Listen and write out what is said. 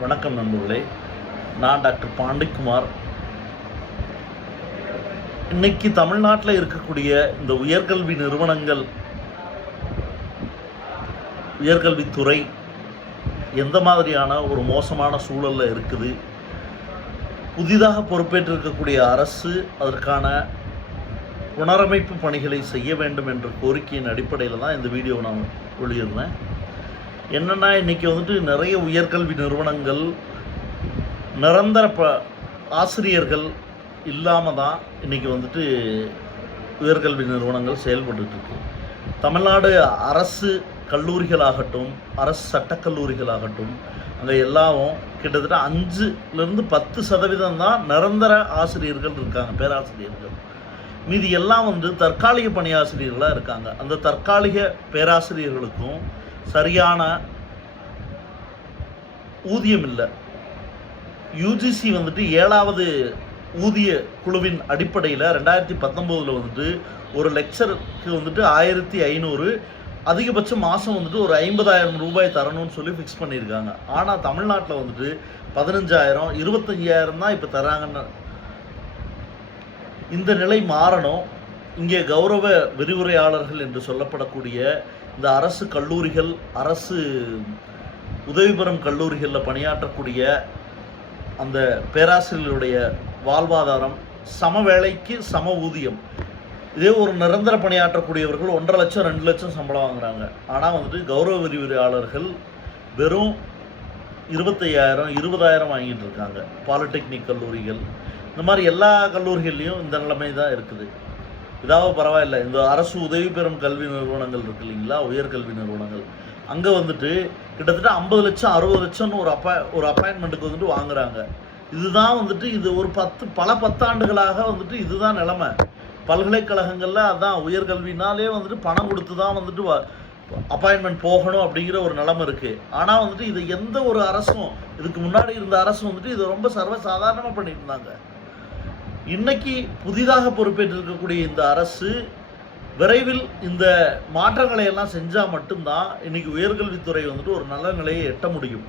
வணக்கம் நண்பர்களே, நான் டாக்டர் பாண்டிக்குமார். இன்னைக்கு தமிழ்நாட்டில் இருக்கக்கூடிய இந்த உயர்கல்வி நிறுவனங்கள், உயர்கல்வித்துறை எந்த மாதிரியான ஒரு மோசமான சூழலில் இருக்குது, புதிதாக பொறுப்பேற்றிருக்கக்கூடிய அரசு அதற்கான புனரமைப்பு பணிகளை செய்ய வேண்டும் என்ற கோரிக்கையின் அடிப்படையில் தான் இந்த வீடியோவை நான் வெளியிடுறேன். என்னென்னா, இன்றைக்கி நிறைய உயர்கல்வி நிறுவனங்கள் நிரந்தர ஆசிரியர்கள் இல்லாமல் தான் இன்றைக்கி உயர்கல்வி நிறுவனங்கள் செயல்பட்டுருக்கு. தமிழ்நாடு அரசு கல்லூரிகளாகட்டும், அரசு சட்டக்கல்லூரிகளாகட்டும், அங்கே எல்லாமும் கிட்டத்தட்ட 5-10% தான் நிரந்தர ஆசிரியர்கள் இருக்காங்க, பேராசிரியர்கள். மீதி எல்லாம் தற்காலிக பணியாசிரியர்களாக இருக்காங்க. அந்த தற்காலிக பேராசிரியர்களுக்கும் சரியான ஊதியம் இல்லை. யூஜிசி 7வது ஊதிய குழுவின் அடிப்படையில் 2019 ஒரு லெக்சருக்கு 1500, அதிகபட்சம் மாதம் ஒரு 50,000 ரூபாய் தரணும்னு சொல்லி ஃபிக்ஸ் பண்ணியிருக்காங்க. ஆனால் தமிழ்நாட்டில் 15,000, 25,000 தான் இப்போ தராங்கன்னு. இந்த நிலை மாறணும். இங்கே கௌரவ விரிவுரையாளர்கள் என்று சொல்லப்படக்கூடிய இந்த அரசு கல்லூரிகள், அரசு உதவி பெறும் கல்லூரிகளில் பணியாற்றக்கூடிய அந்த பேராசிரியர்களுடைய வாழ்வாதாரம், சம வேலைக்கு சம ஊதியம். இதே ஒரு நிரந்தர பணியாற்றக்கூடியவர்கள் 1.5 லட்சம் 2 லட்சம் சம்பளம் வாங்குறாங்க. ஆனால் கௌரவ விரிவுரையாளர்கள் வெறும் 25,000 20,000 வாங்கிட்டு இருக்காங்க. பாலிடெக்னிக் கல்லூரிகள், இந்த மாதிரி எல்லா கல்லூரிகள்லையும் இந்த நிலைமை தான் இருக்குது. இதாவது பரவாயில்ல, இந்த அரசு உதவி பெறும் கல்வி நிறுவனங்கள் இருக்கு இல்லைங்களா, உயர்கல்வி நிறுவனங்கள், அங்கே கிட்டத்தட்ட 50 லட்சம் 60 லட்சம்னு ஒரு அப்பாயின்மெண்ட்டுக்கு வாங்குறாங்க. இதுதான் இது ஒரு பல பத்தாண்டுகளாக இதுதான் நிலைமை. பல்கலைக்கழகங்களில் அதான் உயர்கல்வினாலே பணம் கொடுத்து தான் அப்பாயின்மெண்ட் போகணும் அப்படிங்கிற ஒரு நிலைமை இருக்குது. ஆனால் இது எந்த ஒரு அரசும், இதுக்கு முன்னாடி இருந்த அரசு இது ரொம்ப சர்வசாதாரணமாக பண்ணிட்டு இருந்தாங்க. இன்னைக்கு புதிதாக பொறுப்பேற்றிருக்கக்கூடிய இந்த அரசு விரைவில் இந்த மாற்றங்களை எல்லாம் செஞ்சால் மட்டும்தான் இன்னைக்கு உயர்கல்வித்துறை ஒரு நல்ல நிலையை எட்ட முடியும்.